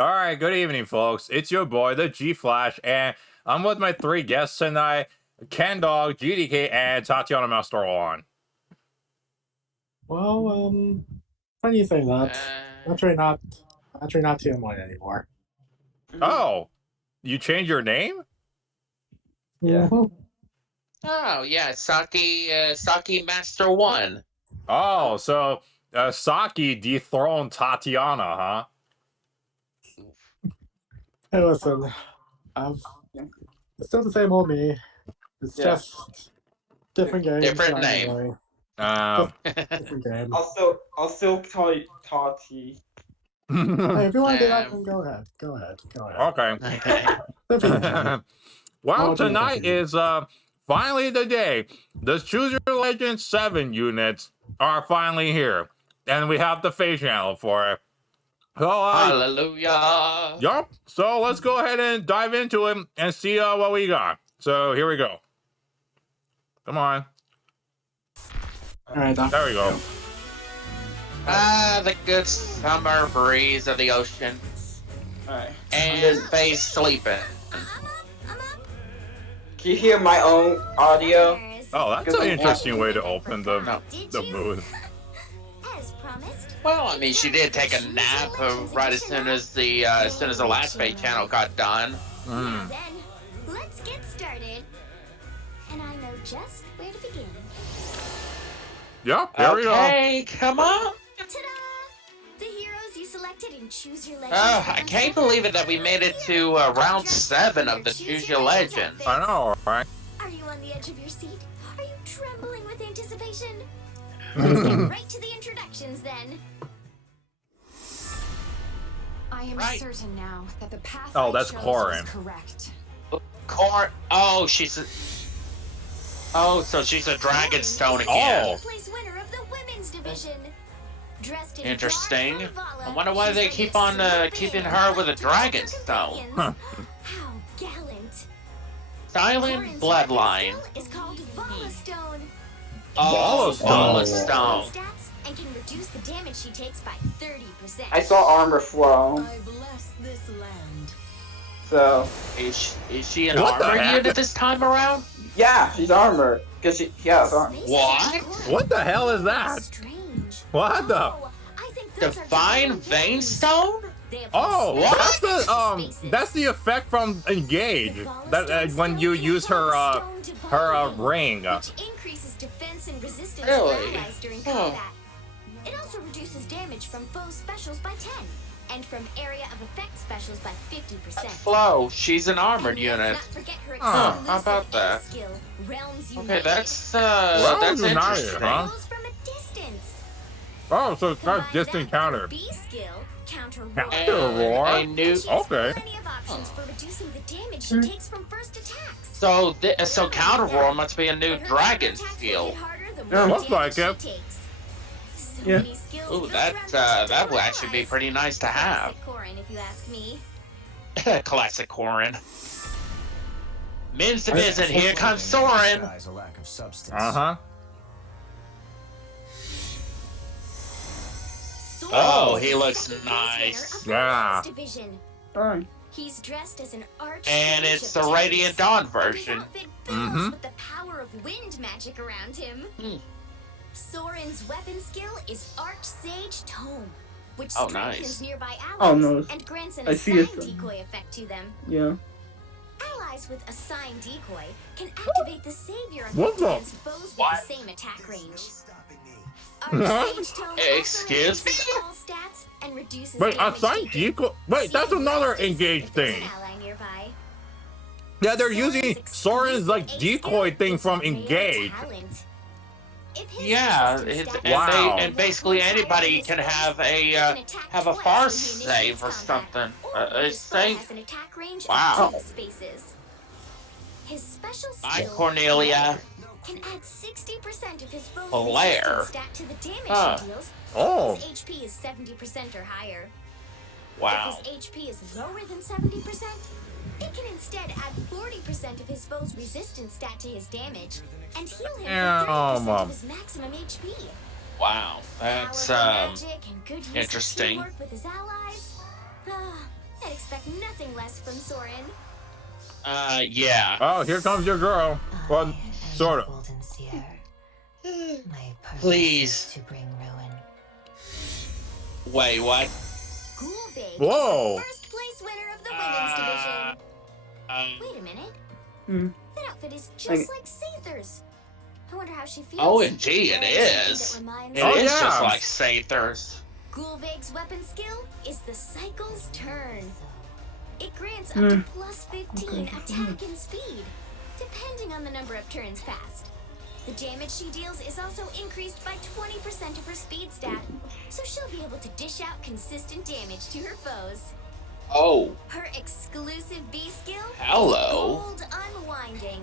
All right, good evening, folks. It's your boy, the G Flash, and I'm with my three guests tonight: Ken Dog, GDK, and Tatiana Master on. Well, funny you say that. Actually, not too much anymore. Oh, you changed your name? Yeah. Oh yeah, Saki Master 1. Oh, so Saki dethroned Tatiana, huh? Hey, listen, it's still the same old me. It's just different games. Different name. Anyway. Different game. I'll still call you Tati. Hey, if you want to do that, then go ahead. Okay. Well, tonight is finally the day. The Choose Your Legend 7 units are finally here, and we have the FEH channel for it. So, Hallelujah. Yup. So let's go ahead and dive into it and see what we got. So here we go. Come on. All right, there we go. The good summer breeze of the ocean. Alright. And Faye's sleeping. Can you hear my own audio? Oh, that's an interesting way to open the booth. Well, I mean, she did take a nap right as soon as the last FEH channel got done. Mm. Then, let's get started. And I know just where to begin. Yep, here we go. Okay, come on. Ta-da! The heroes you selected in Choose Your Legend. Oh, I can't believe it that we made it to round 7 of the Choose Your Legend. I know, right? Are you on the edge of your seat? Are you trembling with anticipation? Let's get right to the introductions then. I am Right. certain now that the path Oh, I that's chose Corrin. was correct. Oh, so she's a Dragonstone again. Oh. Place winner of the women's division. Dressed in Interesting. dark Valhalla, I wonder why she's they ready keep to on swoop keeping in her with a to protect her Dragonstone. companions. How gallant. Silent Corrin's Bloodline. weapon skill is called Valhalla Oh, Stone. Valhalla Stone. Stats and can reduce the damage she takes by 30%. I saw armor flow, I bless this land. so Is she an What the armor heck? unit this time around? yeah, she's armored. Cause she, yeah, it's armor. What? What the hell is that? Strange. What the? Oh, I think those are Divine veins. Veinstone? They have Oh, space that's the spaces. that's the effect from Engage. That when you use her ring. Which increases defense and resistance Really? for allies during Oh. combat. It also reduces damage from foe specials by 10, and from area of effect specials by 50%. Flo, she's an armored And let's unit. not forget her Huh, exclusive how about that? skill, Realms Okay, United. that's Realms United, interesting. huh? Blows from a distance. Oh, so it's not Combine distant that with her counter. B skill, Counter Roar. Counter Roar? A new. She has Okay. plenty of options for reducing the damage she takes from first attacks. So Counter Roar must be a new But her dragon attacks will skill. hit harder the Yeah, more looks like damage it. she takes. So Yeah. many skills Ooh, built that around that will particular actually be allies. pretty nice to have. Classic Corrin, if you ask me. Classic Corrin. Men's division, here comes Soren. Uh-huh. Soren Oh, is he the looks second nice. place winner of the Yeah. women's division. Alright. He's dressed as an arch And sage it's of the Radiant chaos, Dawn and his version. outfit billows Mhm. with the power of wind magic around him. Hmm. Soren's weapon skill is Arch Sage Tome, which Oh, strengthens nice. nearby allies Oh, no. and grants an I see it. assigned decoy effect to them. Yeah. Allies with assigned decoy can activate the savior What effect the- against foes with What? the same attack range. Huh? Arch Sage Tome also Excuse me? increases all stats and reduces Wait, damage assigned taken. decoy? Wait, that's See another Resistance Engage if there's thing. an ally nearby. Yeah, they're using Soren's Soren's like exclusive decoy ace thing skill from is rare Engage. talent. If his Yeah, resistance stat Wow. and basically anybody can have a far save or something. A save. Has an attack range Wow. of 2 spaces. His special Bye, skill Cornelia. can add 60% of his foe's Blair. resistance stat to the damage Huh. he deals. Oh. If his HP is 70% or higher. Wow. If his HP is lower than 70%, it can instead add 40% of his foe's resistance stat to his damage and heal him Yeah, for 30% Mom. of his maximum HP. Wow. That's Powerful magic and good use of interesting. teamwork with his allies. I'd expect nothing less from Soren. Yeah. Oh, here comes your girl. Well, sort of. Golden Seer. My purpose Please. is to bring ruin. Wait, what? Gullveig Whoa. is the first place winner of the women's division. Wait a minute. That outfit is just like Sather's. I wonder how she feels. OMG, it Wearing something is. that reminds It Oh, is yeah. just like Sather's. Gullveig's weapon skill is the Cycle's Turn. It grants up to plus 15 attack and speed, depending on the number of turns passed. The damage she deals is also increased by 20% of her speed stat, so she'll be able to dish out consistent damage to her foes. Oh, Her exclusive B skill Hello. is Gold Unwinding.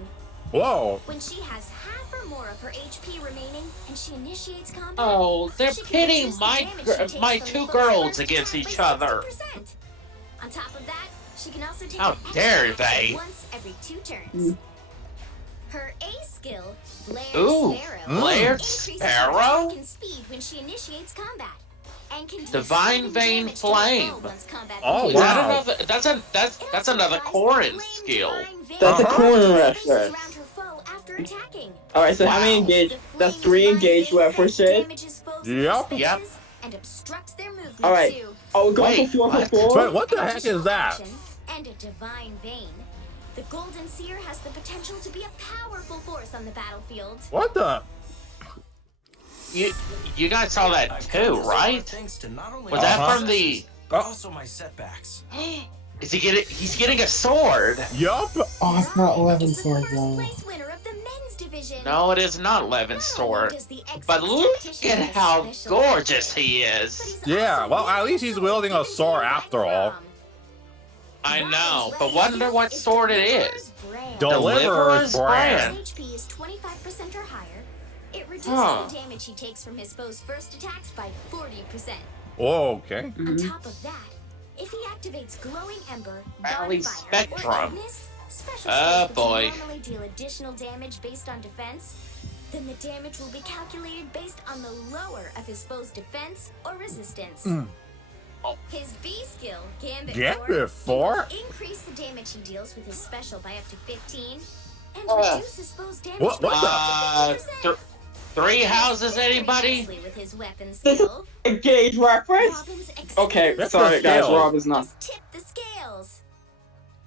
Whoa. When she has half or more of her HP remaining and she initiates combat, oh, they're she can pitting reduce the damage she takes my from two the girls first against attack each by other. 60%. On top of that, she can also take How an extra dare action they. once every 2 turns. Her A skill, Flared Ooh, Sparrow, Flared increases Sparrow? her attack and speed when she initiates combat. And can do Divine 7 Vein damage to her Flame. foe once combat Oh, Is begins. that wow. another? That's It that's also another applies Corrin Flame skill. Divine Vein That's a Uh-huh. Corrin spaces reference. around her foe after attacking. Alright, so how many Wow. engage? The That's Flame 3 Divine engaged Vein references. damages foes in their Yep. spaces Yep. and obstructs their movement Alright. too. Oh, we're going Wait, for 4 what? for 4? Wait, what the heck is that? Action and a divine vein. The Golden Seer has the potential to be a powerful force on the battlefield. What the? You guys saw that too, right? Was that Uh-huh. from the? Oh. Also my setbacks. Is he getting? He's getting a sword. Yup. Oh, it's not 11 Is the sword first though. place winner of the men's division. No, it is not Levin's Not only sword. does the But Exalted look Tactician at have a how special gorgeous ability, he but is. he's Yeah, also well, at wielding least he's sword wielding a given to sword him by after all. Rom. I know, Robin's but latest wonder skill what is sword it Deliverer's is. Brand. Deliverer's brand. His HP is 25% or higher. It reduces Huh. the damage he takes from his foe's first attacks by 40%. Whoa, okay. On top of that, if he activates Glowing Ember, Valley Bonfire, Spectrum. or Ignis, special Oh, skills which boy. normally deal additional damage based on defense, then the damage will be calculated based on the lower of his foe's defense or resistance. His B skill, Gambit, Gambit 4, four? will increase the damage he deals with his special by up to 15, and Uh, reduce his foe's damage what by the- up to 50%. Three houses, Very anybody? nicely with his weapon skill. Engage reference? Robin's Okay, That's sorry the guys, scales. Rob is not. is tip the scales.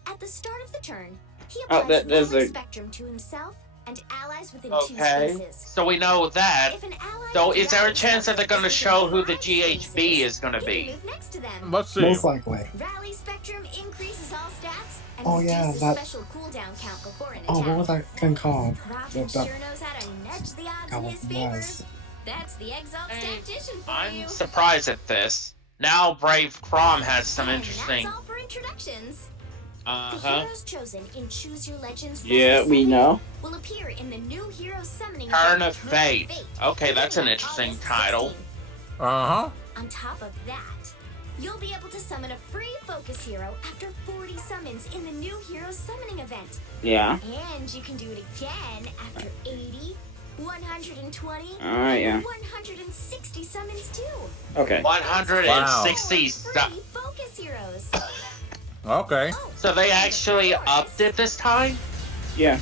At the start of the turn, he Oh, applies there's Lowering a- Spectrum to himself and allies within 2 Okay, spaces. so we know that. If an ally So with is there a Rally chance that they're Spectrum gonna is show within who the 5 GHB spaces, is gonna he be? can move next to them. Let's see. Most likely. Rally Spectrum increases all stats and Oh, yeah, reduces that- special cooldown count before an Oh, attack. what was that thing called? Robin That- sure knows how to nudge the odds that in was his favor. nice. That's the Exalt Hey, Tactician for I'm you. surprised at this. Now Brave Crom has some And interesting. that's all for introductions. The Uh-huh. heroes chosen in Choose Your Legends Yeah, Round we 7 know. will appear in the new hero summoning Turn event, of Fate. Okay, that's an beginning interesting August title. 16th. Uh-huh. On top of that, you'll be able to summon a free focus hero after 40 summons in the new hero summoning event. Yeah. And you can do it again after 80, 120, Alright, yeah. and 160 summons too. Okay. 160. Free focus heroes. Okay. Oh, So they and of actually course, upped it this time? Yeah.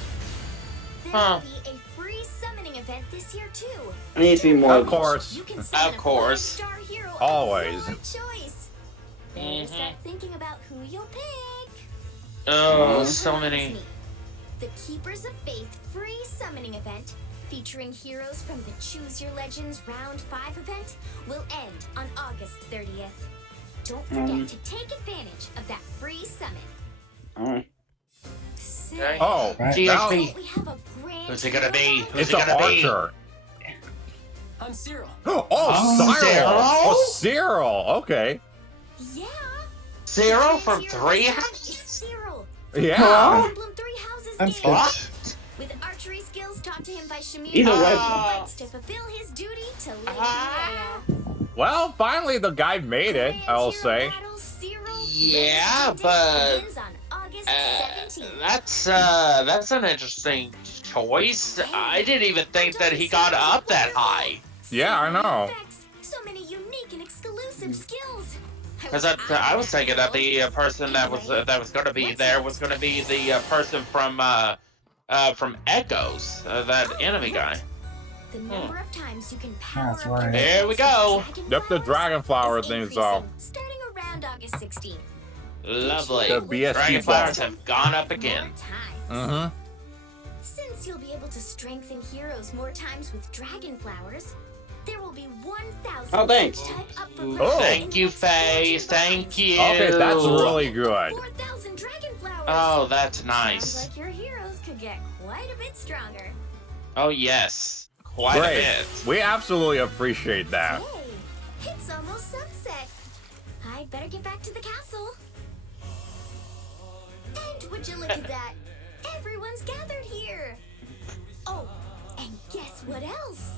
There'll Huh. be a free summoning event this year too. It needs to be more. Of course. You can summon Of course. a 5-star hero of Always. your choice. Better Mhm. start thinking about who you'll pick. Oh, Mhm. so Reminds many. me, The Keepers of Faith free summoning event, featuring heroes from the Choose Your Legends Round 5 event, will end on August 30th. Don't forget to take advantage of that free summon. Alright. Okay. Oh, Right. GHB. We have a grand Who's it gonna be? Who's it's it an gonna be? archer. I'm Cyril. Oh, Oh, Cyril. Cyril? Oh, Cyril. Okay. Yeah. Zero The from hero 3 this time houses? is Cyril. Yeah. Fire Emblem 3 Houses I'm game. scared. What? With archery skills taught to him by Shamir, Either way. he fights to fulfill his duty to Lady Leia. Well, finally the guy made it, I'll say. Yeah, but Begins on August Uh, 17th. that's an interesting choice. I didn't even think that he got up that high. Yeah, I know. Effects, so many unique and exclusive skills. Because I was thinking that the person that was going to be there was going to be the person from Echoes, that enemy guy. The number of times you can power That's up right. your There we dragon go. Yep, the dragon flower is things are. increasing, starting around August 16th. Lovely. The BSP Dragon ball. flowers have gone up again. More times. Mm-hmm. Since you'll be able to strengthen heroes more times with dragon flowers, there will be 1,000 Oh, thanks. each type up for Oh. purchase Thank you, in the next Faye. Thank you. Okay, that's really good. 4,000 dragon flowers. Oh, that's Sounds nice. like your heroes could get quite a bit stronger. Oh, yes. Quite Great. a bit. We absolutely appreciate that. Hey, it's almost sunset. I'd better get back to the castle. And would you look at that? Everyone's gathered here. Oh, and guess what else?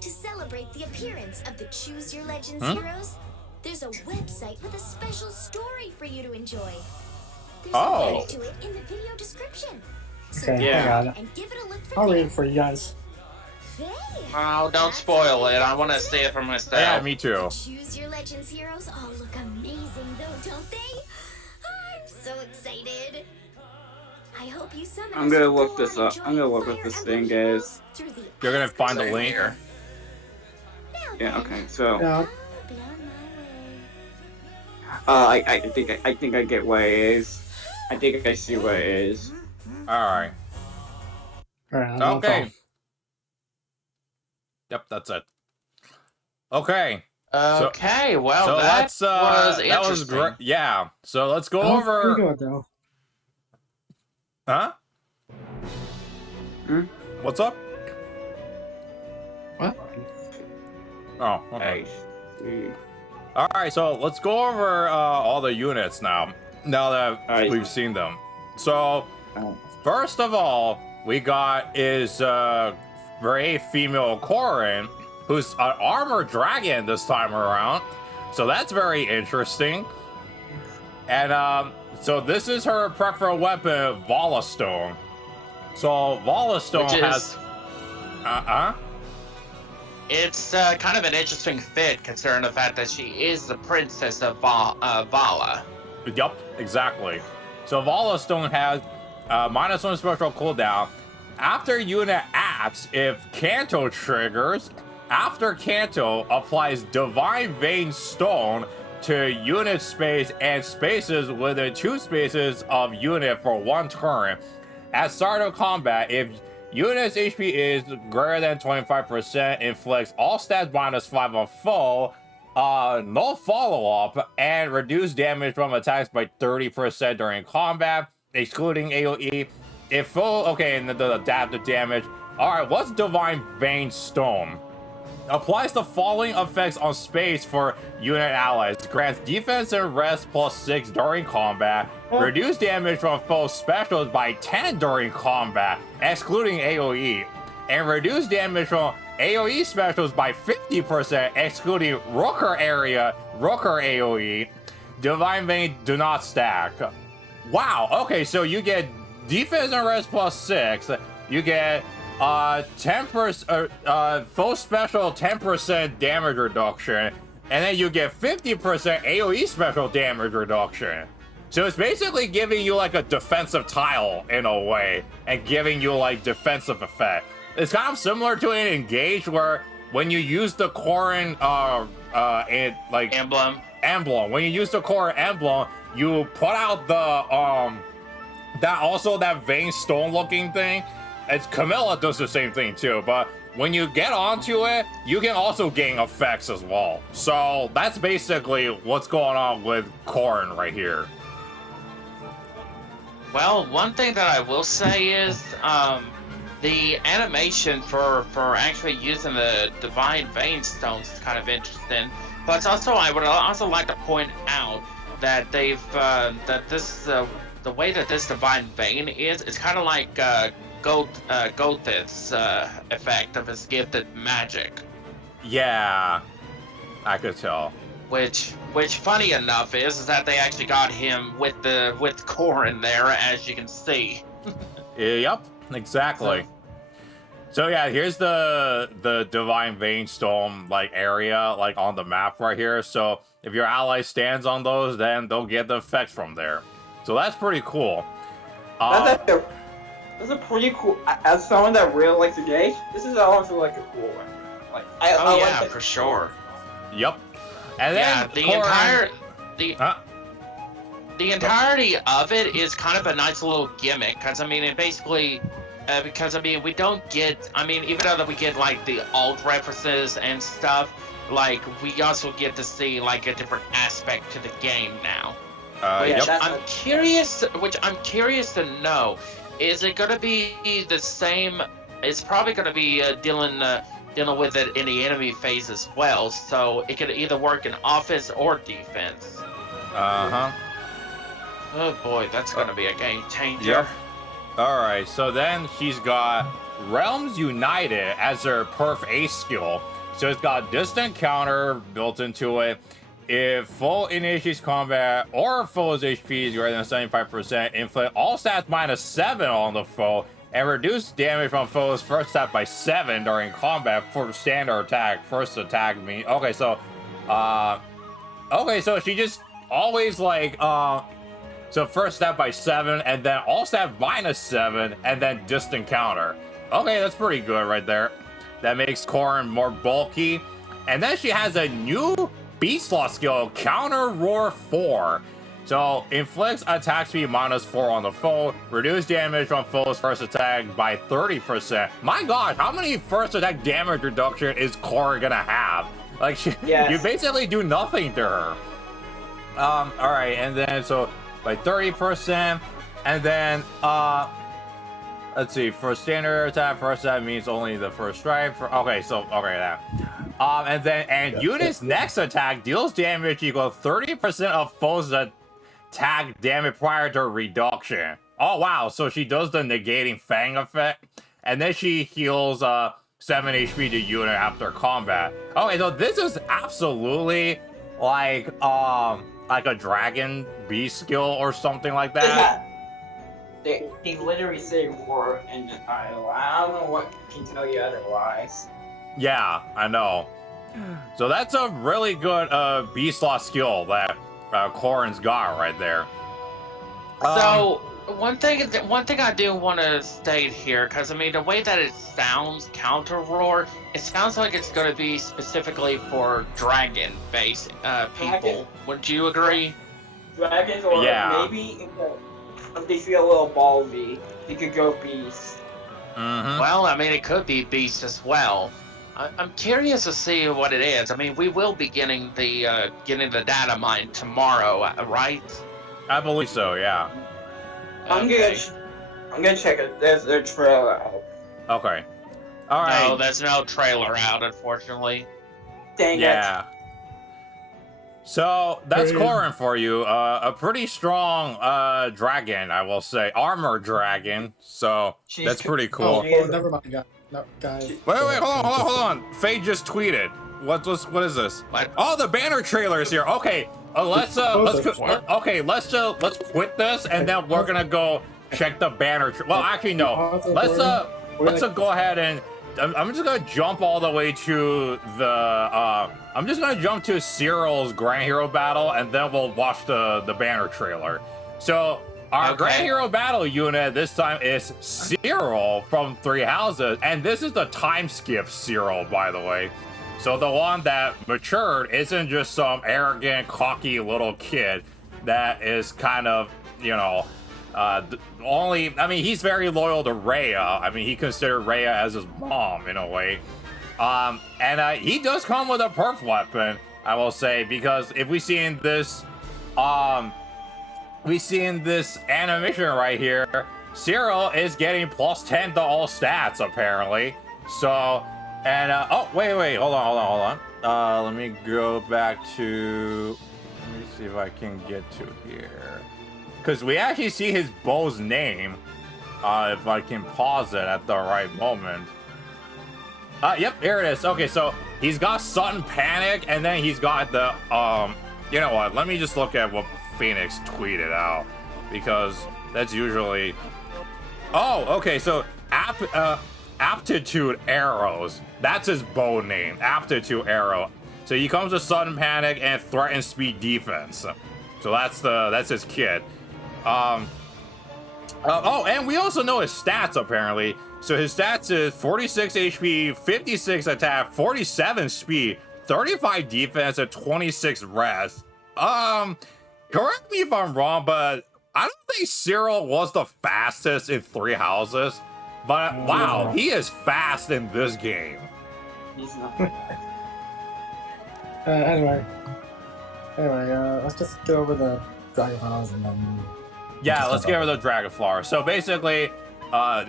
To celebrate the appearance of the Choose Your Legends heroes, there's a website with a special story for you to enjoy. There's Oh. a link to it in the video description. So Okay, Yeah. I got it. and give it a look for I'll read there. it for you guys. Hey, Oh, don't spoil it. I want to see it for Yeah, myself. me too. Choose Your Legends heroes all look amazing though, don't they? I'm so excited. I hope you summon I'm us gonna to look go this on up. I'm gonna look Fire up this Emblem thing, Heroes guys. through the You're gonna Ask find the Button. link. Here. Now Yeah. then, Okay. So, Yeah. I'll be on my way. I think I get what it is. I think I see what it is. Alright. Alright, Okay. Yep, that's it. Okay. Okay, well, So that let's was that was interesting. great. Yeah. So let's go Pretty over. good though. Huh? Hmm? What's up? What? Oh, okay. Hey. All right, so let's go over all the units now. Now that Alright. we've seen them. So Oh. first of all, we got is brave female Corrin, who's an armored dragon this time around. So that's very interesting. And so this is her preferred weapon, Vala Stone. So Vala Stone Which is- has It's kind of an interesting fit, considering the fact that she is the princess of Vala. Yup, exactly. So Vala Stone has -1 special cooldown. After unit acts, if Kanto triggers, after Kanto applies Divine Vein Stone to unit space and spaces within 2 spaces of unit for 1 turn. At start of combat, if unit's HP is greater than 25%, inflicts all stats -5 on foe, no follow-up, and reduce damage from attacks by 30% during combat, excluding AoE. If foe, okay, and the adaptive damage. Alright, what's Divine Vein Stone? Applies the following effects on space for unit allies. Grants defense and rest +6 during combat. Reduce damage from foe specials by 10 during combat, excluding AoE. And reduce damage from AoE specials by 50%, excluding Rooker AoE. Divine Vein do not stack. Wow, okay, so you get defense and rest +6. You get 10% full special 10% damage reduction, and then you get 50% AoE special damage reduction. So it's basically giving you like a defensive tile in a way, and giving you like defensive effect. It's kind of similar to an engage where when you use the Corrin and like Emblem. when you use the Corrin emblem, you put out the that vein stone looking thing. It's Camilla does the same thing too, but when you get onto it, you can also gain effects as well. So that's basically what's going on with Corrin right here. Well, one thing that I will say is the animation for actually using the Divine Vein Stones is kind of interesting. But it's also, I would also like to point out that they've that this the way that this Divine Vein is, it's kind of like Gothith's effect of his gifted magic. Yeah, I could tell. Which funny enough is that they actually got him with Corrin there, as you can see. Yep, exactly. So yeah, here's the Divine Vein Stone like area like on the map right here. So if your ally stands on those, then they'll get the effects from there. So that's pretty cool. That's a pretty cool. As someone that really likes the game, this is also like a cool one. Like I yeah, like for sure. Yep. And then the entirety of it is kind of a nice little gimmick, because I mean, it basically, we don't get, even though that we get like the alt references and stuff, like we also get to see like a different aspect to the game now. I'm curious to know, is it going to be the same? It's probably going to be dealing with it in the enemy phase as well, so it could either work in offense or defense. Oh boy, that's gonna be a game changer. Yep. Alright, so then she's got Realms United as her perf ace skill. So it's got distant counter built into it. If foe initiates combat or foe's HP is greater than 75%, inflict all stats -7 on the foe and reduce damage from foe's first stat by 7 during combat for standard attack. First attack means okay, so she just always like so first stat by 7 and then all stat -7 and then distant counter. Okay, that's pretty good right there. That makes Corrin more bulky. And then she has a new beast law skill, Counter Roar 4. So inflicts attack speed -4 on the foe, reduce damage from foe's first attack by 30%. My gosh, how many first attack damage reduction is Corrin gonna have? Like you basically do nothing to her. Alright, and then so by 30%, and then let's see, for standard attack, first attack means only the first strike. That. And unit's next attack deals damage equal 30% of foe's attack damage prior to reduction. Oh wow, so she does the negating fang effect, and then she heals 7 HP to unit after combat. Okay, so this is absolutely like a dragon beast skill or something like that. They literally say war in the title. I don't know what can tell you otherwise. Yeah, I know. So that's a really good beast law skill that Corrin's got right there. So one thing I do want to state here, because the way that it sounds, Counter Roar, it sounds like it's going to be specifically for dragon-based people. Would you agree? Dragons, or maybe if they feel a little ballsy, you could go beast. Well, it could be beast as well. I'm curious to see what it is. We will be getting the data mine tomorrow, right? I believe so. Yeah. I'm gonna check it. There's a trailer out. Okay. All right. No, there's no trailer out, unfortunately. Dang it. So that's Corrin for you. A pretty strong dragon, I will say. Armor dragon. So that's pretty cool. Oh, never mind, guys. No, guys. Wait, hold on. Faye just tweeted. What is this? What? Oh, the banner trailer is here. Okay. Let's quit this and then we're gonna go check the banner. Well, actually no. Let's go ahead and I'm just gonna jump all the way to the I'm just gonna jump to Cyril's Grand Hero battle and then we'll watch the banner trailer. So our Grand Hero battle unit this time is Cyril from Three Houses, and this is the time skip Cyril, by the way. So the one that matured isn't just some arrogant, cocky little kid that is kind of, he's very loyal to Rhea. He considered Rhea as his mom in a way. And he does come with a perf weapon, I will say, because if we see in this, animation right here, Cyril is getting +10 to all stats, apparently. So, and, wait, hold on. Let me go back to, let me see if I can get to here. Because we actually see his bow's name, if I can pause it at the right moment. Yep, here it is. Okay, so he's got Sudden Panic, and then he's got the, you know what, let me just look at what Phoenix tweeted out, because that's usually, oh, okay, so Aptitude Arrows. That's his bow name, Aptitude Arrow. So he comes with Sudden Panic and threatens speed defense. So that's his kit. Oh, and we also know his stats apparently. So his stats is 46 HP, 56 attack, 47 speed, 35 defense, and 26 res. Correct me if I'm wrong, but I don't think Cyril was the fastest in Three Houses. But wow, he is fast in this game. He's not. Anyway, let's just go over the Dragonflies and then. Yeah, let's get rid of the Dragonflower. So basically,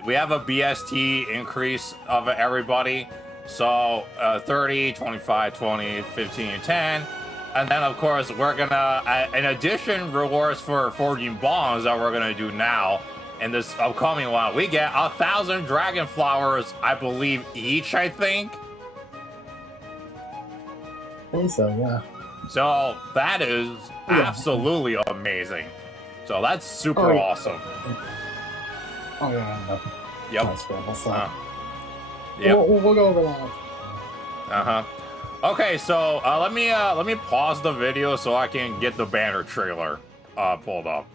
we have a BST increase of everybody. So 30, 25, 20, 15, 10. And then, of course, we're gonna, in addition, rewards for forging bombs that we're gonna do now in this upcoming one. We get 1,000 Dragon Flowers, I believe, each, I think. I think so, yeah. So that is absolutely amazing. So that's super awesome. Oh yeah. Yep. Yep. We'll go over that. Okay, so let me pause the video so I can get the banner trailer pulled up.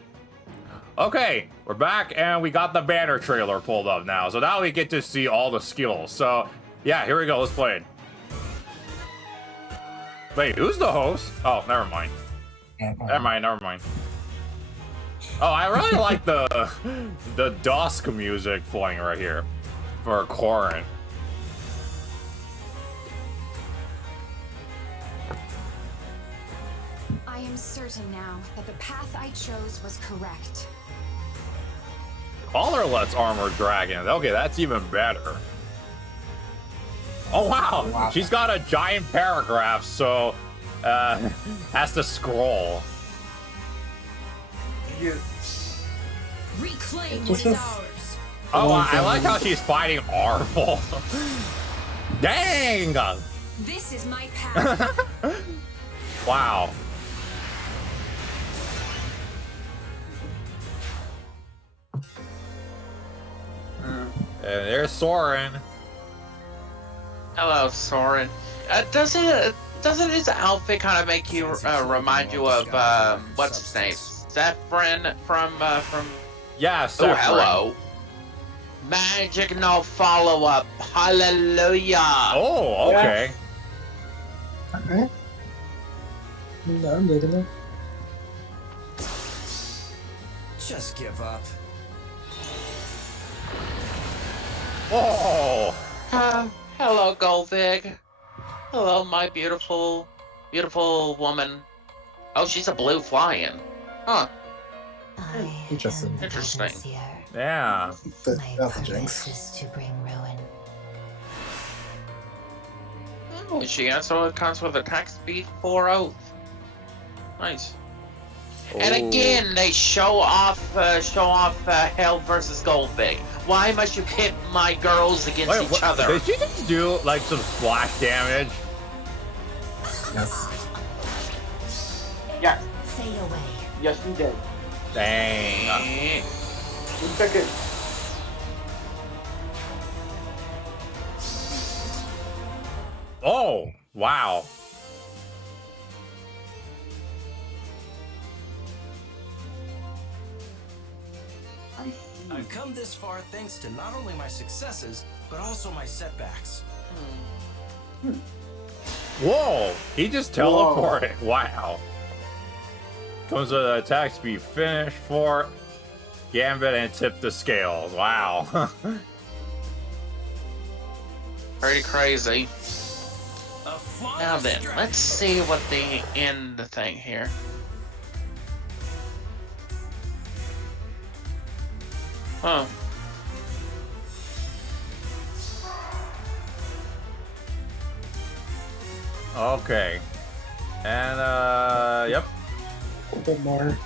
Okay, we're back and we got the banner trailer pulled up now. So now we get to see all the skills. So yeah, here we go. Let's play it. Wait, who's the host? Oh, never mind. Never mind. Oh, I really like the dusk music playing right here for Corrin. I am certain now that the path I chose was correct. Colorless Armored Dragon. Okay, that's even better. Oh wow, she's got a giant paragraph, so has to scroll. Reclaim what is ours. Oh, I like how she's fighting Arvel. Dang! This is my path. Wow. And there's Soren. Hello, Soren. Doesn't his outfit kind of make you remind you of what's his name? Zephyrin from Yeah, Oh, Soren. hello. Magic no follow up. Hallelujah. Oh, okay. Okay. No, I'm digging it. Just give up. Oh. Hello, Gullveig. Hello, my beautiful woman. Oh, she's a blue flying. Huh. Interesting. Interesting. Yeah. That's a jinx. Is to bring ruin. Oh, she also comes with attack speed 4-0. Nice. And again, they show off Hell versus Gullveig. Why must you pit my girls against each other? Did she just do like some splash damage? Yes. Yes. Fade away. Yes, we did. Dang. We took it. Oh, wow. I've come this far thanks to not only my successes, but also my setbacks. Whoa, he just teleported. Wow. Comes with an attack speed finish for Gambit and tip the scales. Wow. Pretty crazy. Now then, let's see what the end thing here. Huh. Okay. And, yep. A bit more.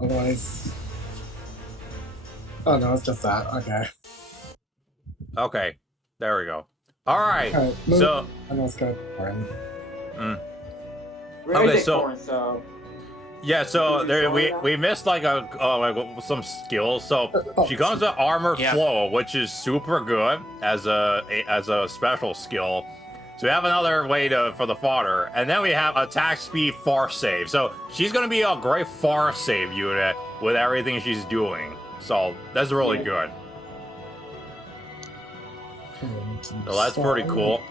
Otherwise. Oh no, it's just that. Okay. Okay. There we go. Alright. Alright, So. And let's go. Mm. We Okay, already did so- Corrin, so Yeah, so there we missed like some skills. So she comes with armor flow, which is super good as a special skill. So we have another way for the fodder, and then we have attack speed far save. So she's gonna be a great far save unit with everything she's doing. So that's really good. So that's pretty cool.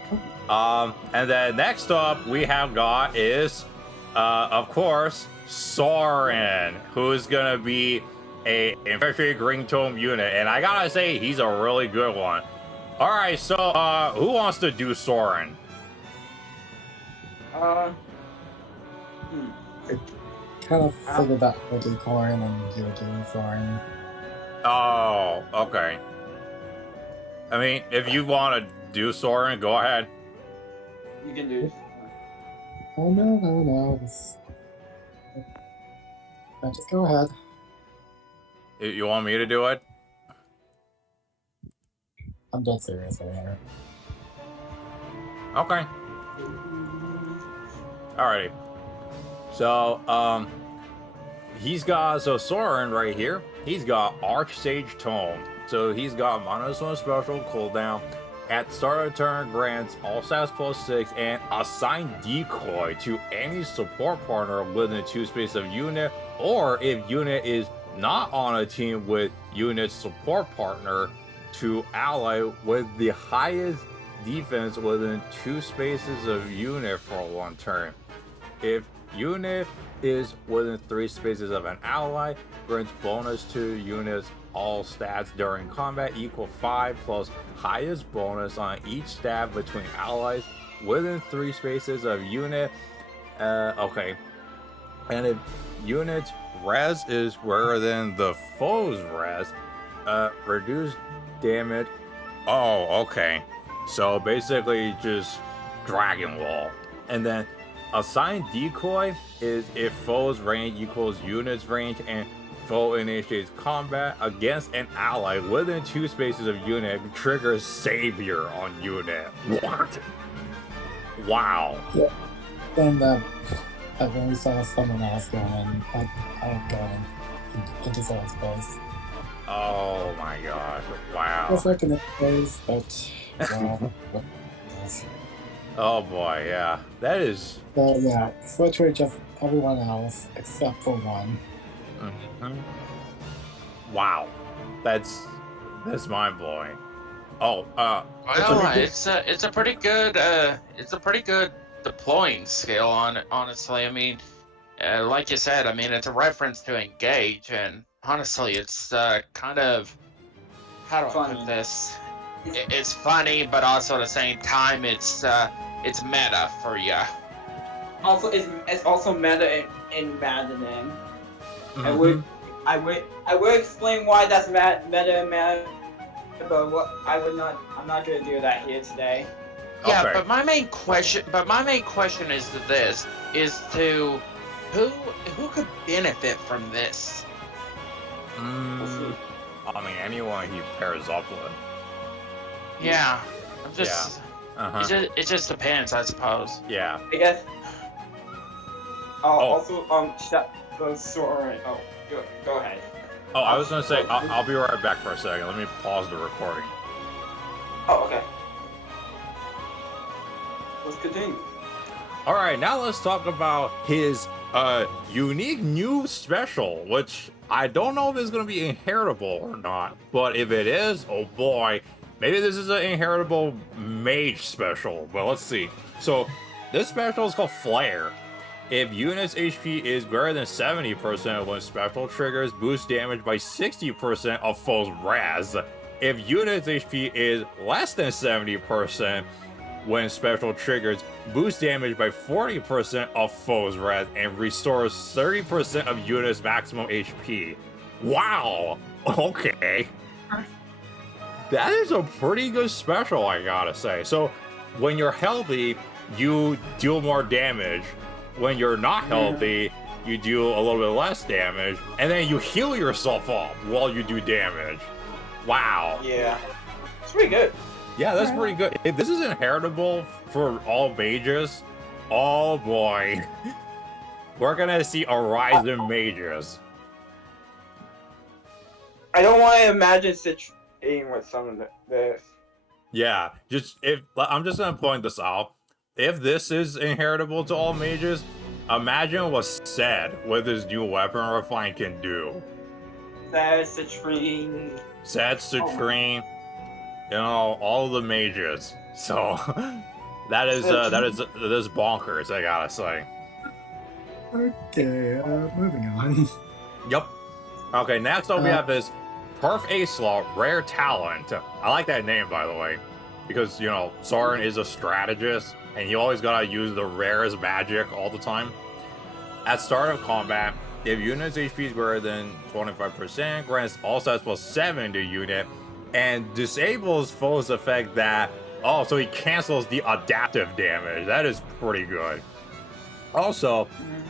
And then next up we have got is, of course, Soren, who's gonna be a infiltrated green tome unit, and I gotta say he's a really good one. All right, so who wants to do Soren? I kind of figured that would be Corrin and you would do Soren. Oh, okay. I mean, if you want to do Soren, go ahead. You can do it. Oh no. Just go ahead. You want me to do it? I'm dead serious right here. Okay. Alrighty. So, he's got, so Soren right here, he's got Archsage Tome. So he's got -1 special cooldown. At the start of turn, grants all stats +6 and assign decoy to any support partner within 2 space of unit, or if unit is not on a team with unit support partner, to ally with the highest defense within 2 spaces of unit for 1 turn. If unit is within 3 spaces of an ally, grants bonus to units all stats during combat equal 5 plus highest bonus on each stat between allies within 3 spaces of unit. Okay. And if unit's res is greater than the foe's res, reduce damage. Oh, okay. So basically just Dragon Wall. And then assign decoy is if foe's range equals unit's range and foe initiates combat against an ally within 2 spaces of unit, triggers Savior on unit. What? Wow. Yeah. And when we saw someone else going in, I go in into someone's place. Oh my gosh. Wow. It's like in the place, but wow. Oh boy, yeah. That is. So yeah, switch with just everyone else except for one. Wow, that's mind blowing. Oh, well, it's a pretty good deploying skill on it. Honestly, I mean, like you said, I mean it's a reference to engage, and honestly, it's kind of, how do I put this? It's funny, but also at the same time, it's meta for you. Also, it's also meta in maddening. I would explain why that's meta, but I'm not gonna do that here today. Yeah, okay. but my main question is to this: is to who could benefit from this? I mean, anyone he pairs up with. Yeah, I'm just. Yeah. It just depends, I suppose. Yeah. I guess. Also, Soren. Oh, go ahead. Oh, I was gonna say, I'll be right back for a second. Let me pause the recording. Oh, okay. Let's continue. All right, now let's talk about his unique new special, which I don't know if it's gonna be inheritable or not, but if it is, oh boy, maybe this is an inheritable mage special. But let's see. So this special is called Flare. If unit's HP is greater than 70% when special triggers, boost damage by 60% of foe's res. If unit's HP is less than 70% when special triggers, boost damage by 40% of foe's res and restores 30% of unit's maximum HP. Wow! Okay. That is a pretty good special, I gotta say. So, when you're healthy, you deal more damage. When you're not healthy, you do a little bit less damage, and then you heal yourself up while you do damage. Wow. Yeah. It's pretty good. Yeah, that's pretty good. If this is inheritable for all mages, oh boy. we're gonna see a rise in mages. I don't want to imagine situating with some of this. Yeah, I'm just gonna point this out. If this is inheritable to all mages, imagine what Sed with his new weapon refine can do. Sad citrine. Sed, Citrine, you know, all the mages. So that is bonkers, I gotta say. Okay, moving on. Yep. Okay, next up we have this Perf A-Slot Rare Talent. I like that name, by the way, because, you know, Soren is a strategist, and you always gotta use the rarest magic all the time. At start of combat, if unit's HP is greater than 25%, grants all stats plus 7 to unit, and disables foe's effect that... Oh, so he cancels the adaptive damage. That is pretty good. Also,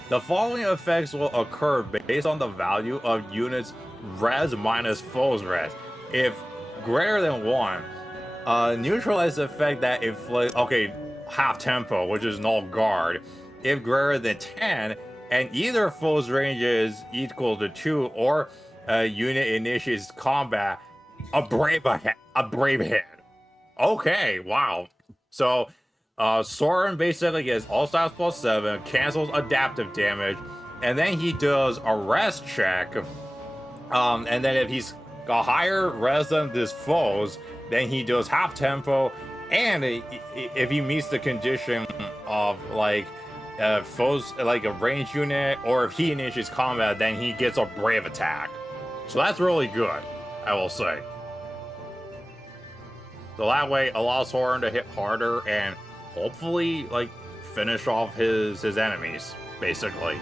the following effects will occur based on the value of units' res minus foe's res. If greater than 1, neutralize the effect that inflicts... Okay, half tempo, which is null guard. If greater than 10, and either foe's range is equal to 2, or a unit initiates combat, a brave hand. Okay, wow. So, Soren basically gets all stats plus 7, cancels adaptive damage, and then he does a res check. And then if he's got higher res than his foes, then he does half tempo, and if he meets the condition of like foes, like a ranged unit, or if he initiates combat, then he gets a brave attack. So that's really good, I will say. So that way allows Soren to hit harder and hopefully like finish off his enemies, basically.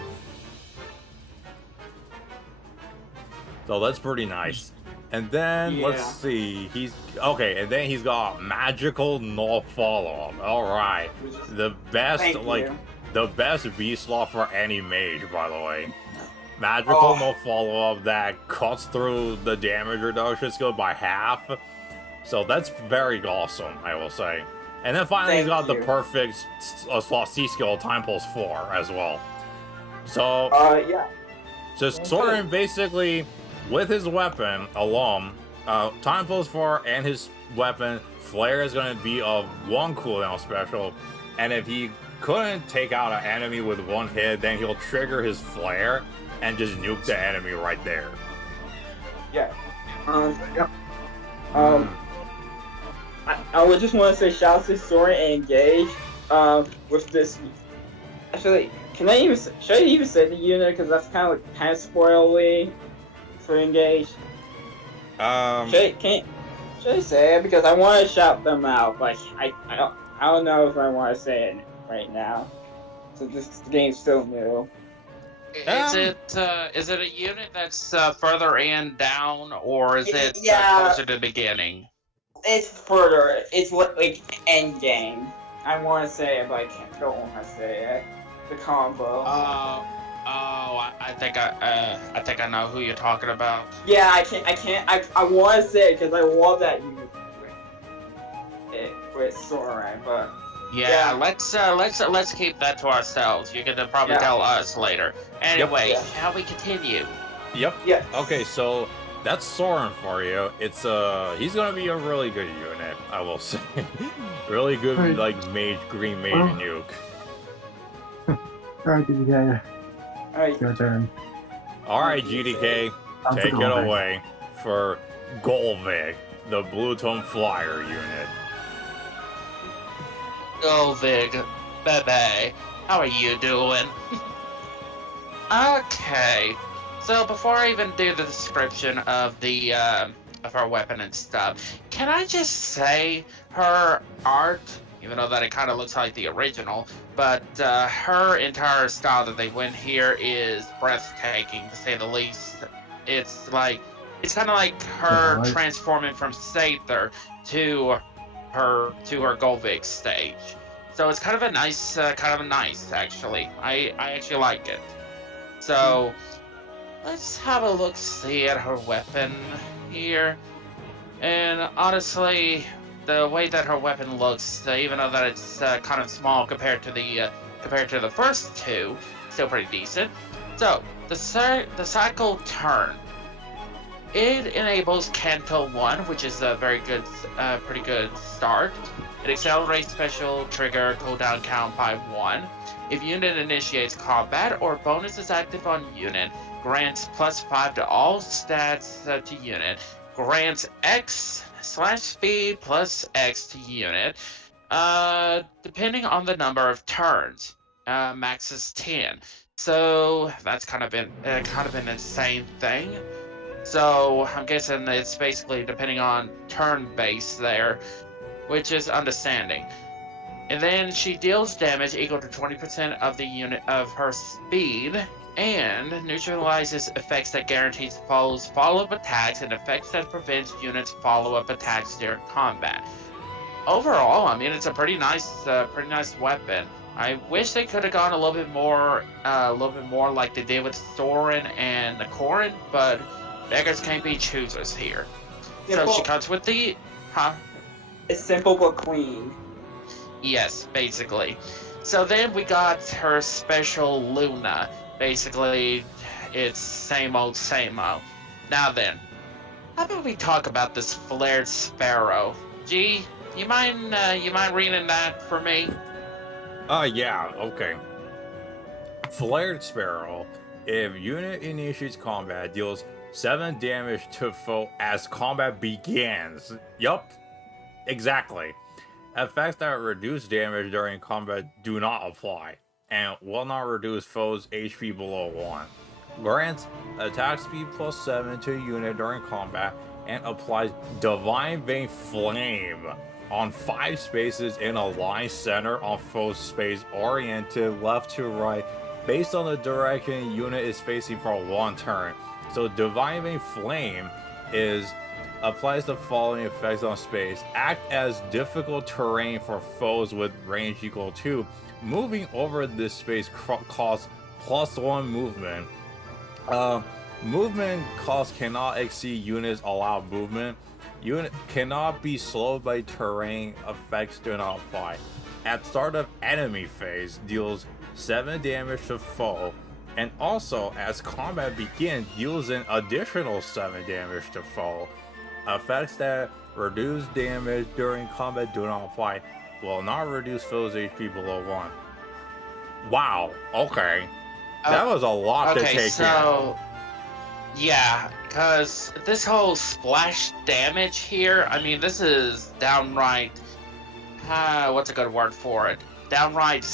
So that's pretty nice. And then let's see, and then he's got magical null follow-up. Alright. The best the best V slot for any mage, by the way. Magical null follow-up that cuts through the damage reduction skill by half. So that's very awesome, I will say. And then finally he's got the perfect slot C skill, time pulse 4 as well. So so Soren basically, with his weapon alone, time pulse 4 and his weapon, Flare is going to be a 1 cooldown special. And if he couldn't take out an enemy with 1 hit, then he'll trigger his Flare and just nuke the enemy right there. I would just want to say shout out to Soren and Gage with this. Actually, should I even say the unit, because that's kind of spoily for Engage? Should I say it, because I want to shout them out, but I don't know if I want to say it right now. So this game's still new. Is it a unit that's further in down, or is it closer to the beginning? It's further. It's like end game. I want to say it, but I don't want to say it. The combo. I think I know who you're talking about. Yeah, I can't. I want to say it because I love that unit with Soren, but yeah. Let's keep that to ourselves. You can probably tell us later. Anyway, shall we continue? Yep. Yeah. Okay, so that's Soren for you. It's he's gonna be a really good unit, I will say. Really good, like green mage nuke. Alright, GDK. Alright, your turn. Alright, GDK, take it away for Gullveig, the Blue Tone Flyer unit. Gullveig, baby, how are you doing? Okay. So before I even do the description of the of her weapon and stuff, can I just say her art, even though that it kind of looks like the original, but her entire style that they went here is breathtaking, to say the least. It's kind of like her transforming from Sather to her Gullveig stage. So it's kind of a nice actually. I actually like it. So let's have a look-see at her weapon here. And honestly, the way that her weapon looks, even though that it's kind of small compared to the first two, still pretty decent. So, the cycle turn. It enables Canto 1, which is a very good, pretty good start. It accelerates special trigger cooldown count by 1. If unit initiates combat or bonus is active on unit, grants +5 to all stats to unit. Grants X/speed plus X to unit, depending on the number of turns. Max is 10. So that's kind of an insane thing. So I'm guessing it's basically depending on turn base there, which is understanding. And then she deals damage equal to 20% of the unit of her speed, and neutralizes effects that guarantees foes follow-up attacks and effects that prevents units follow-up attacks during combat. Overall, I mean, it's a pretty nice weapon. I wish they could have gone a little bit more like they did with Soren and Corrin, but beggars can't be choosers here. So she comes with the, It's simple but clean. Yes, basically. So then we got her special Luna. Basically, it's same old, same old. Now then, how about we talk about this flared sparrow? G, you mind reading that for me? Yeah, okay. Flared Sparrow. If unit initiates combat, deals 7 damage to foe as combat begins. Yup, exactly. Effects that reduce damage during combat do not apply, and will not reduce foes' HP below 1. Grants attack speed +7 to unit during combat, and applies Divine Vein Flame on 5 spaces in a line center on foe's space oriented left to right based on the direction unit is facing for 1 turn. So Divine Vein Flame applies the following effects on space. Act as difficult terrain for foes with range equal to. Moving over this space costs +1 movement. Movement cost cannot exceed units allowed movement. Unit cannot be slowed by terrain. Effects do not apply. At start of enemy phase, deals 7 damage to foe, and also as combat begins, deals an additional 7 damage to foe. Effects that reduce damage during combat do not apply. Will not reduce foe's HP below 1. Wow. Okay. That was a lot to take in. Yeah, because this whole splash damage here, I mean, this is downright, what's a good word for it? Downright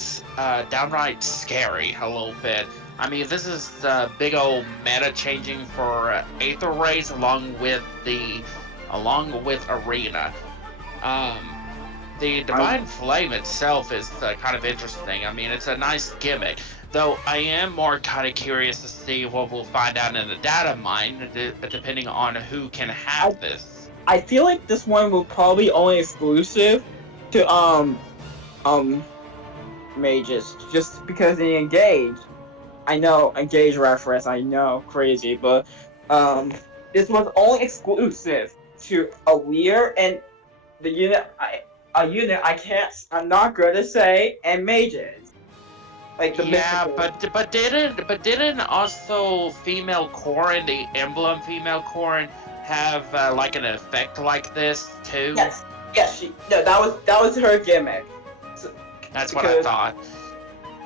scary a little bit. I mean, this is the big old meta changing for Aether Rays along with Arena. The Divine Flame itself is kind of interesting. I mean, it's a nice gimmick. Though I am more kind of curious to see what we'll find out in the data mine, depending on who can have this. I feel like this one will probably only exclusive to mages, just because they engage. I know engage reference. I know, crazy, but this one's only exclusive to a weir and the unit. I'm not gonna say, and mages. Like the mythical. but didn't also female Corrin, the emblem female Corrin, have like an effect like this too? Yes, that was her gimmick. That's what I thought.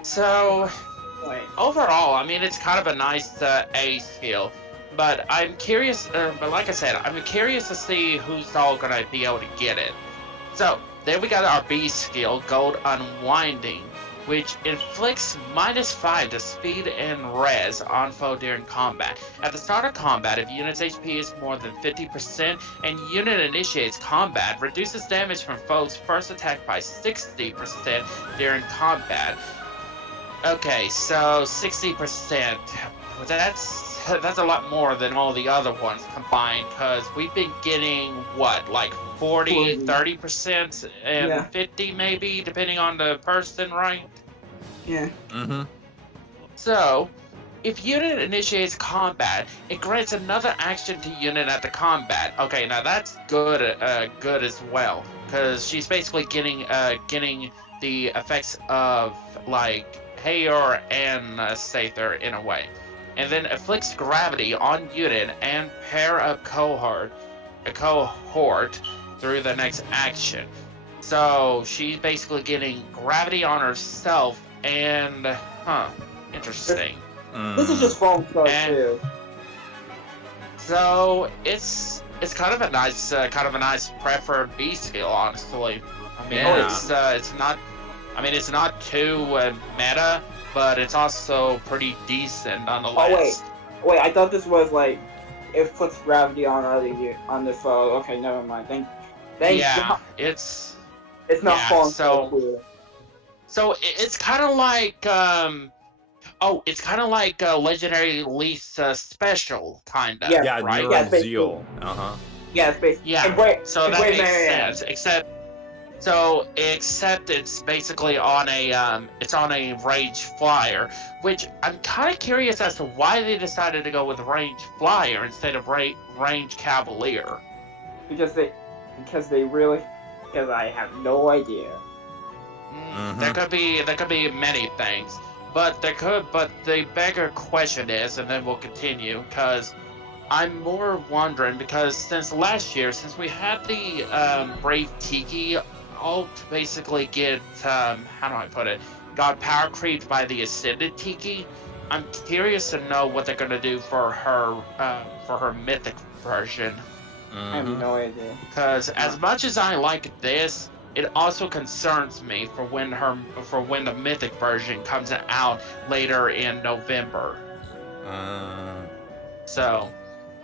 So overall, I mean, it's kind of a nice A skill, but I'm curious. But like I said, I'm curious to see who's all gonna be able to get it. So then we got our B skill, Gold Unwinding, which inflicts -5 to speed and res on foe during combat. At the start of combat, if unit's HP is more than 50% and unit initiates combat, reduces damage from foe's first attack by 60% during combat. Okay, so 60%. That's a lot more than all the other ones combined, because we've been getting, what, like 40, 30%, and 50 maybe, depending on the person, right? Yeah. Mm-hmm. So, if unit initiates combat, it grants another action to unit at the combat. Okay, now that's good as well, because she's basically getting the effects of, like, repair and safer in a way. And then inflicts gravity on unit and pair up a cohort through the next action. So she's basically getting gravity on herself and interesting. This is just phone stuff too. So it's kind of a nice preferred B skill, honestly. I mean, it's not too meta, but it's also pretty decent nonetheless. Oh wait, I thought this was like it puts gravity on the foe. Okay, never mind. Thank yeah, God. it's not phone so it's kind of like it's kind of like Legendary Lease special, kind of. Yeah, right? Yeah, Zeal. Yeah, it's basically. Yeah, so that makes sense. Except it's basically on a range flyer, which I'm kind of curious as to why they decided to go with range flyer instead of range cavalier. Because I have no idea. There could be many things, but the bigger question is, and then we'll continue, because I'm more wondering, because since last year, since we had the Brave Tiki all to basically get how do I put it, got power creeped by the Ascended Tiki, I'm curious to know what they're gonna do for her mythic version. I have no idea. Because as much as I like this, it also concerns me for when the mythic version comes out later in November. So,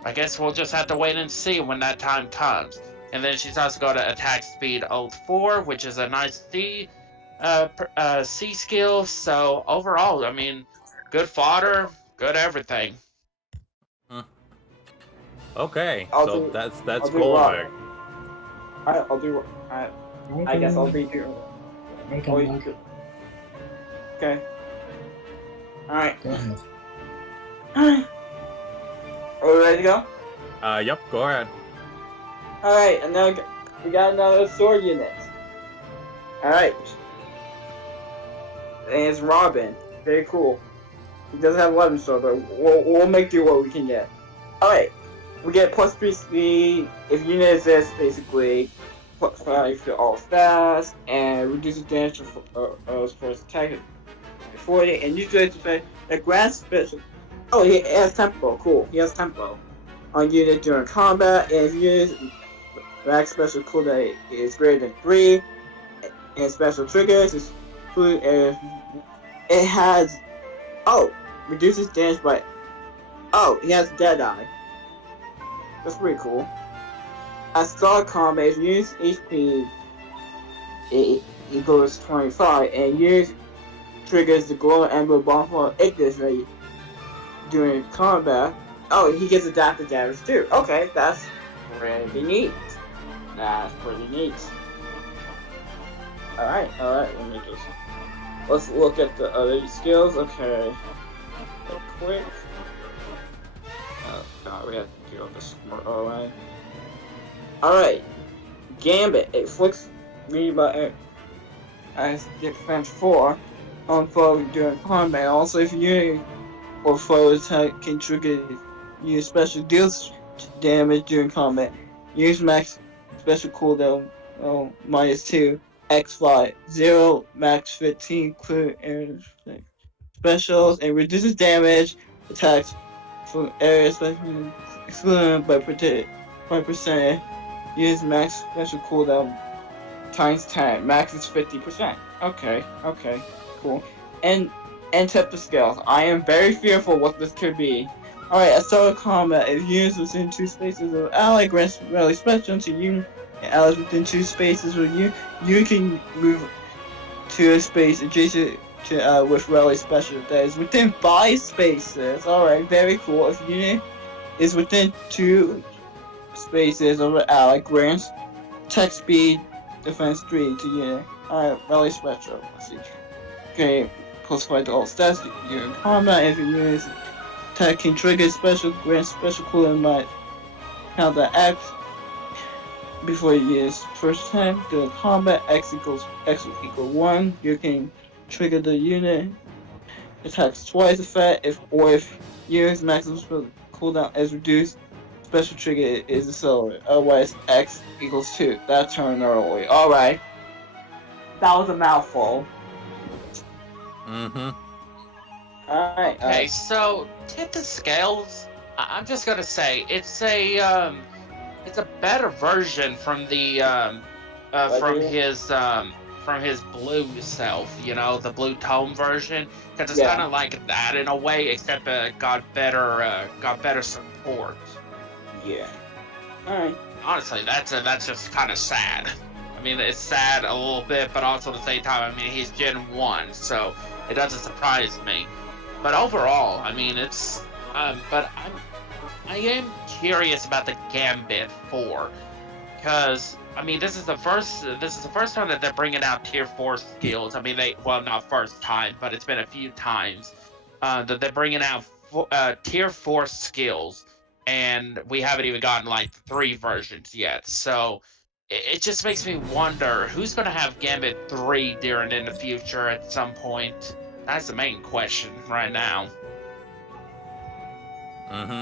I guess we'll just have to wait and see when that time comes. And then she's also got an attack speed of 4, which is a nice C skill. So overall, I mean, good fodder, good everything. Okay, that's Gullveig. Alright, I'll do. I guess I'll be here. Okay. Alright. Alright. Are we ready to go? Yep, go ahead. Alright, and now we got another sword unit. Alright. And it's Robin. Very cool. He doesn't have 11 sword, but we'll make do what we can get. Alright. We get plus 3 speed. If unit exists, basically, plus 5 to all stats, and reduces damage for first attack 40, and usually it's a grand special. Oh, he has tempo. Cool. He has tempo on unit during combat, and if unit max special cooldown is greater than 3, and special triggers is it has reduces damage by he has Deadeye. That's pretty cool. At start combat, if unit's HP equals 25, and unit triggers the glowing ember bonfire Ignis rate during combat. Oh, he gets adaptive damage too. Okay, that's pretty neat. That's pretty neat. Alright, let's look at the other skills. Okay. Real quick. Oh god, we have to do this more. Alright. Gambit. It flicks me by as defense 4 on foe during combat. Also, if you or foe attack can trigger use special deals damage during combat. Use max special cooldown -2 x5 0 max 15 clear air specials and reduces damage attacks from areas excluded by 5%. Use max special cooldown times 10. Max is 50%. Okay, cool. And tip the skills. I am very fearful what this could be. Alright, at start of combat, if units within 2 spaces of ally grants rally spectrum to you, and allies within 2 spaces with you can move to a space adjacent to with rally special. That is within 5 spaces. Alright, very cool. If unit is within 2 spaces of an ally grants attack speed defense 3 to unit. Alright, rally special. Let's see. Okay, plus 5 to all stats during combat. If your unit is attacking trigger special grant special cooldown might counter X before you use first time during combat. X equals 1. You can trigger the unit attacks twice effect, if units maximum cooldown is reduced, special trigger is accelerated. Otherwise, X equals 2. That turn early. Alright. That was a mouthful. Mm-hmm. Alright. Okay, so tip the scales. I'm just gonna say it's a better version from the from his blue self. You know, the blue tone version, because it's kind of like that in a way, except got better support. Yeah. Alright. Honestly, that's just kind of sad. I mean, it's sad a little bit, but also at the same time, I mean, he's Gen 1, so it doesn't surprise me. But overall, I mean, it's but I am curious about the Gambit 4, because I mean, this is the first time that they're bringing out Tier 4 skills. I mean, not first time, but it's been a few times that they're bringing out Tier 4 skills, and we haven't even gotten like 3 versions yet. So it just makes me wonder who's going to have Gambit 3 in the future at some point. That's the main question right now. Mm-hmm.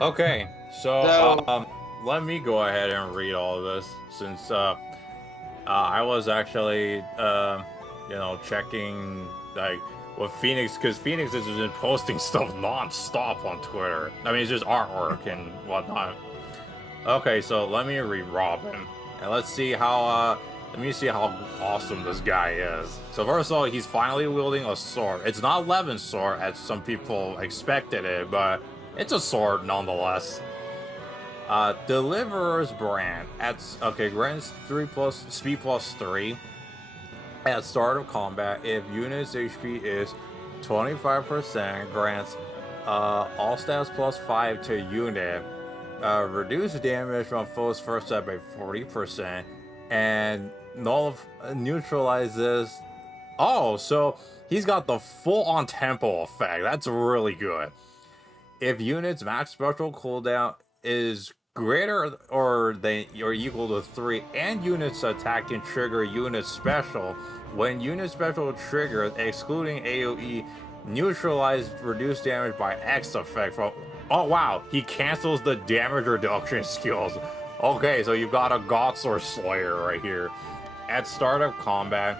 Okay, so let me go ahead and read all of this, since I was actually checking like with Phoenix, because Phoenix has been posting stuff non-stop on Twitter. I mean, it's just artwork and whatnot. Okay, so let me read Robin, and let's see how awesome this guy is. So first of all, he's finally wielding a sword. It's not Levin's sword, as some people expected it, but it's a sword nonetheless. Deliverer's brand grants 3+ speed +3 at start of combat. If unit's HP is 25%, grants all stats +5 to unit. Reduce damage from foes first set by 40%, and neutralizes. Oh, so he's got the full-on tempo effect. That's really good. If unit's max special cooldown is greater or equal to 3, and unit's attack can trigger unit special, when unit special triggers, excluding AoE, neutralize reduced damage by X effect from. Oh wow, he cancels the damage reduction skills. Okay, so you've got a Godsword Slayer right here. At start of combat,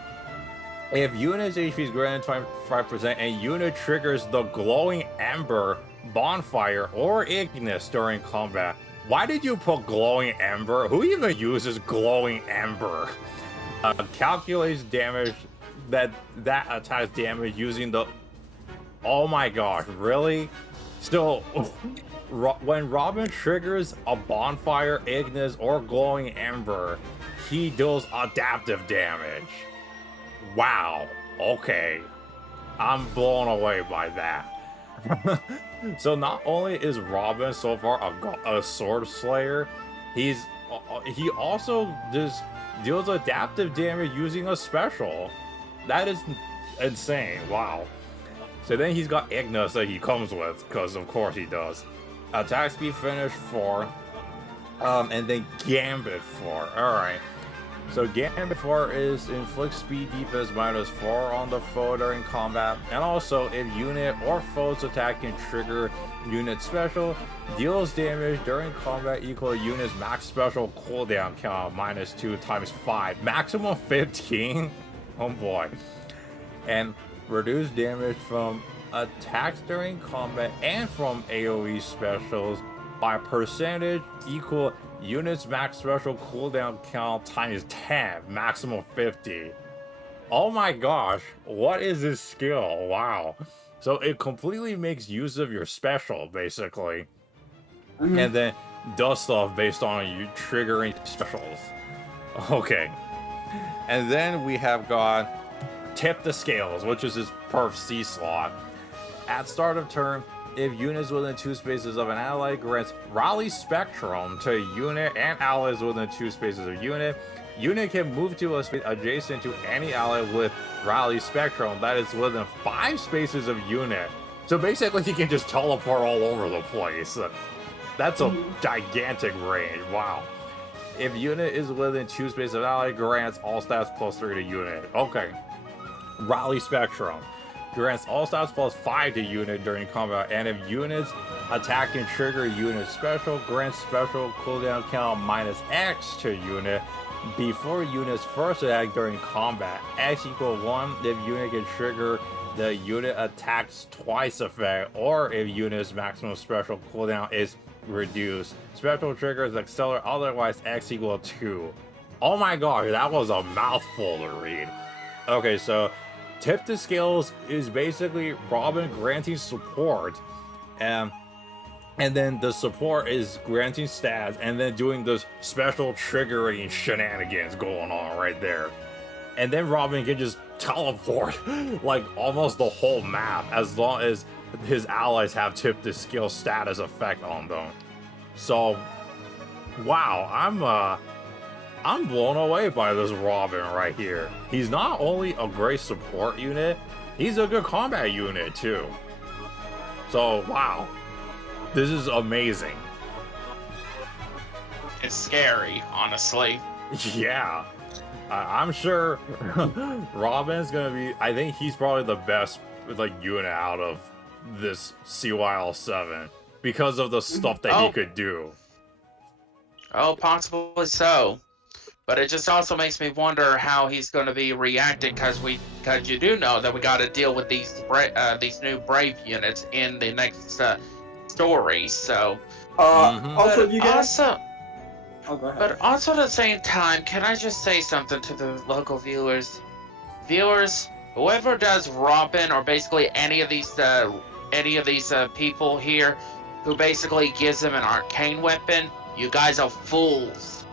if unit's HP is greater than 25% and unit triggers the Glowing Ember, Bonfire, or Ignis during combat. Why did you put Glowing Ember? Who even uses Glowing Ember? Calculates damage that attacks damage using the. Oh my gosh, really? Still, when Robin triggers a Bonfire, Ignis, or Glowing Ember, he deals adaptive damage. Wow. Okay. I'm blown away by that. So not only is Robin so far a sword slayer, he also just deals adaptive damage using a special. That is insane. Wow. So then he's got Ignis that he comes with, because of course he does. Attack speed finish 4, and then Gambit 4. Alright. So Gambit 4 is inflict speed defense -4 on the foe during combat, and also if unit or foe's attack can trigger unit special, deals damage during combat equal to unit's max special cooldown count -2 × 5, maximum 15. Oh boy. And reduce damage from attacks during combat and from AoE specials by percentage equal unit's max special cooldown count ×10, maximum 50. Oh my gosh, what is this skill? Wow. So it completely makes use of your special, basically. Mm-hmm. And then does stuff based on you triggering specials. Okay. And then we have got Tip the Scales, which is his perf C slot. At start of turn, if units within 2 spaces of an ally grants Rally Spectrum to unit and allies within 2 spaces of unit, unit can move to a space adjacent to any ally with Rally Spectrum that is within 5 spaces of unit. So basically he can just teleport all over the place. That's a gigantic range. Wow. If unit is within 2 spaces of ally, grants all stats +3 to unit. Okay. Rally Spectrum. grants all stats plus 5 to unit during combat, and if units attack and trigger unit special, grants special cooldown count -X to unit before unit's first attack during combat. X equals 1 if unit can trigger the unit attacks twice effect, or if unit's maximum special cooldown is reduced. Special triggers accelerate, otherwise X equals 2. Oh my god, that was a mouthful to read. Okay, so tip to skills is basically Robin granting support, and then the support is granting stats, and then doing this special triggering shenanigans going on right there. And then Robin can just teleport like almost the whole map as long as his allies have tip to skill status effect on them. So, wow, I'm blown away by this Robin right here. He's not only a great support unit, he's a good combat unit too. So, wow. This is amazing. It's scary, honestly. Yeah. I'm sure Robin's gonna be, I think he's probably the best like unit out of this CYL7 because of the stuff that he could do. Oh, possibly so. But it just also makes me wonder how he's going to be reacting, because you do know that we got to deal with these new Brave units in the next story. So also, you guys. Oh, go ahead. But also at the same time, can I just say something to the local viewers? Viewers, whoever does Robin, or basically any of these people here, who basically gives them an arcane weapon, you guys are fools.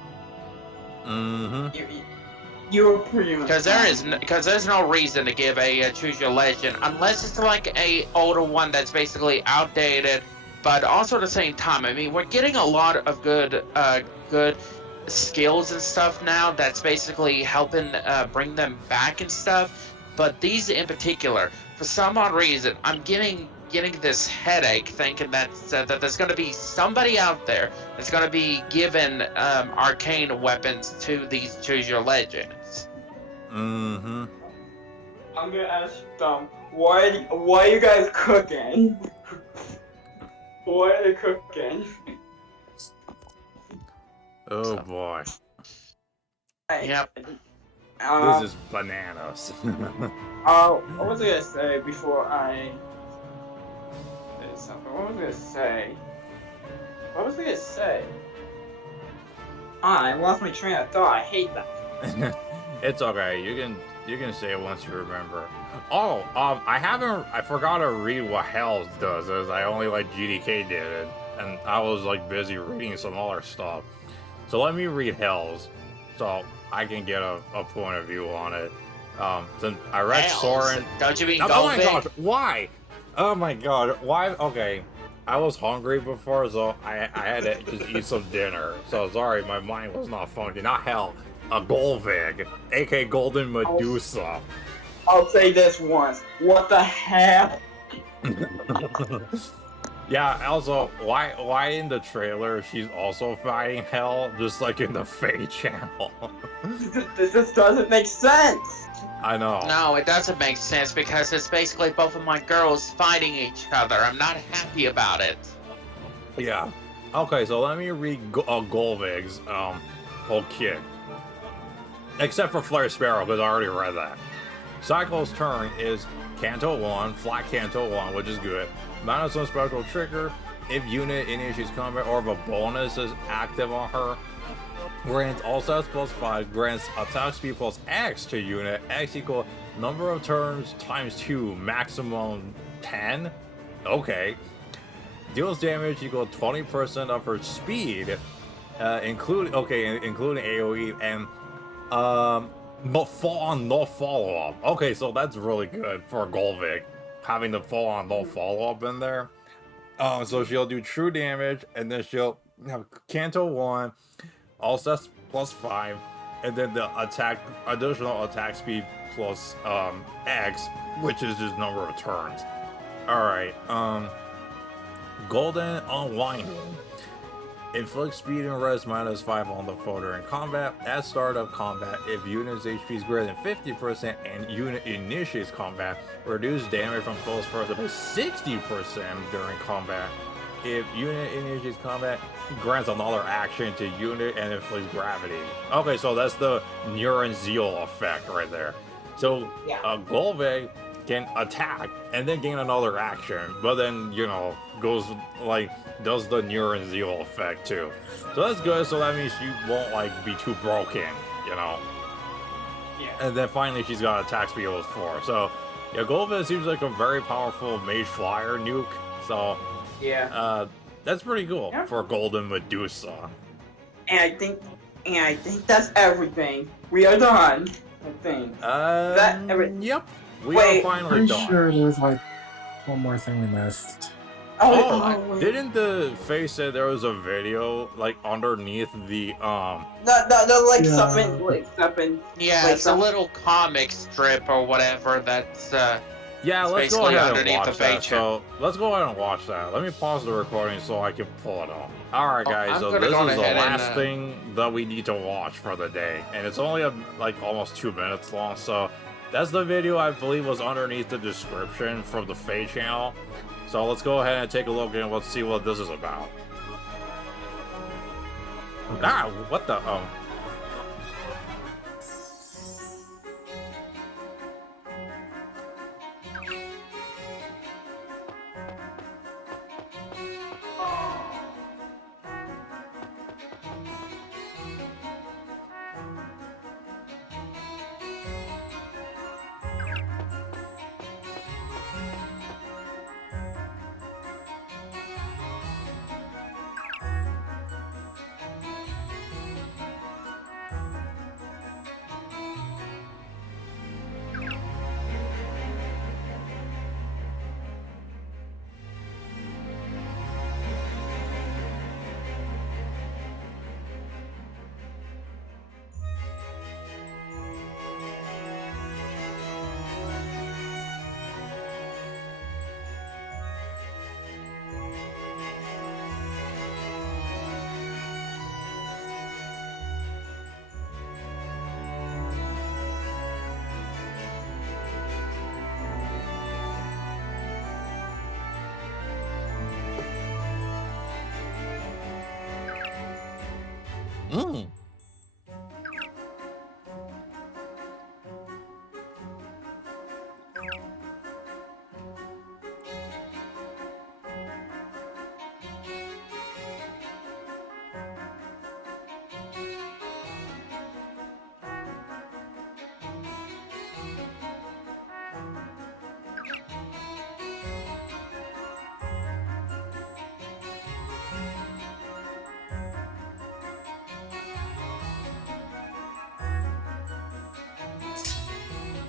You're pretty much. Because there's no reason to give a Choose Your Legend unless it's like a older one that's basically outdated. But also at the same time, I mean, we're getting a lot of good skills and stuff now that's basically helping bring them back and stuff. But these in particular, for some odd reason, I'm getting this headache thinking that there's going to be somebody out there that's going to be given arcane weapons to these Choose Your Legends. I'm gonna ask why are you guys cooking? What are they cooking? Oh boy. Yep. This is bananas. What was I gonna say before I did something? What was I gonna say? I lost my train of thought. I hate that. It's okay. You can say it once you remember. Oh, I forgot to read what Hells does, as I only like GDK did it, and I was like busy reading some other stuff. So let me read Hells, so I can get a point of view on it. Since I read Hells? Soren. Don't you mean Oh my Gullveig? gosh, why? Oh my god, why? Okay, I was hungry before, so I had to just eat some dinner. So sorry, my mind was not funky. Not Hell, a Gullveig, aka Golden Medusa. I'll say this once. What the hell? Yeah, also, why in the trailer she's also fighting Hell, just like in the FEH channel? This just doesn't make sense. I know. No, it doesn't make sense because it's basically both of my girls fighting each other. I'm not happy about it. Yeah. Okay, so let me read Gullveig's whole kit. Except for Flare Sparrow, because I already read that. Cycle's turn is Canto 1, flat Canto 1, which is good. Minus one special trigger if unit initiates combat or if a bonus is active on her. Grants all stats plus 5, grants attack speed plus X to unit. X equal number of turns times 2, maximum 10. Okay. Deals damage equal 20% of her speed, including AoE, and but fall on no follow up. Okay, so that's really good for Gullveig, having the fall on no follow up in there. So she'll do true damage, and then she'll have Canto 1, all stats plus 5, and then the additional attack speed plus X, which is just number of turns. All right. Golden Unwinding. Inflict speed and res -5 on the foe during combat. At start of combat, if unit's HP is greater than 50% and unit initiates combat, reduce damage from foes further by 60% during combat. If unit initiates combat, grants another action to unit and inflicts gravity. Okay, so that's the Neuron Zeal effect right there. So Gullveig can attack and then gain another action, but then, you know, goes like does the Neuron Zeal effect too. So that's good, so that means she won't like be too broken, you know. Yeah. And then finally she's got attack speed of 4. So yeah, Gullveig seems like a very powerful mage flyer nuke. So that's pretty cool for Golden Medusa. And I think that's everything. We are done. I think. Yep. We are finally I'm done. sure there's like one more thing we missed. Didn't the face say there was a video like underneath the something. Yeah, like it's a little comic strip or whatever that's yeah, it's let's go basically ahead and underneath watch the that. FEH. So let's go ahead and watch that. Let me pause the recording so I can pull it up. Alright guys, I'm so gonna this go is the ahead last and, thing that we need to watch for the day. And it's only like almost 2 minutes long, so that's the video I believe was underneath the description from the FEH channel. So let's go ahead and take a look and let's see what this is about. Ah, what the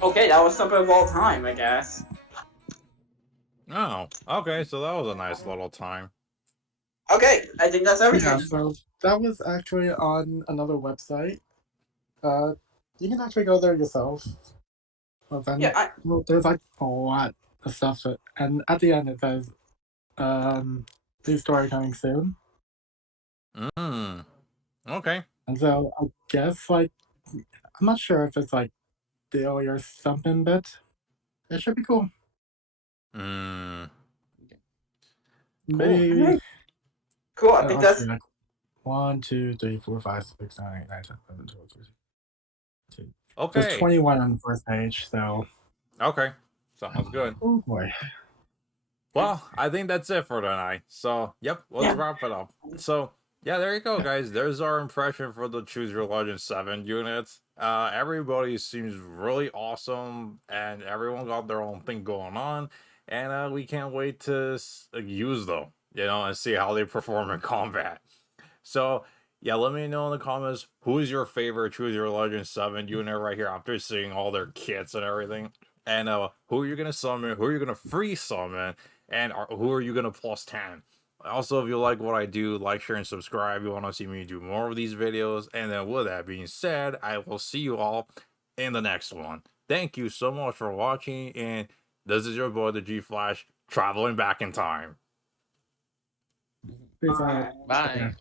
Okay, that was something of all time, I guess. Oh, okay, so that was a nice little time. Okay, I think that's everything. Yeah, so that was actually on another website. You can actually go there yourself. Well, then, there's like a lot of stuff, and at the end it says, "New story coming soon." Okay. And so I guess like I'm not sure if it's like daily or something, but it should be cool. Maybe. Cool. I think that's like 1, 2, 3, 4, 5, 6, 7, 8, 9, 10, 11, 12, 13. Okay. There's 21 on the first page, so. Okay. Sounds good. Oh boy. Well, I think that's it for tonight. So, yep, let's wrap it up. So, yeah, there you go, guys. There's our impression for the Choose Your Legend 7 units. Everybody seems really awesome, and everyone got their own thing going on. And we can't wait to use them, you know, and see how they perform in combat. So, yeah, let me know in the comments who's your favorite Choose Your Legend 7 unit right here after seeing all their kits and everything. And who are you going to summon, who are you going to free summon, and who are you going to plus 10? Also, if you like what I do, like, share, and subscribe. You want to see me do more of these videos. And then with that being said, I will see you all in the next one. Thank you so much for watching, and this is your boy, the G-Flash, traveling back in time. Peace out. Bye. Yeah.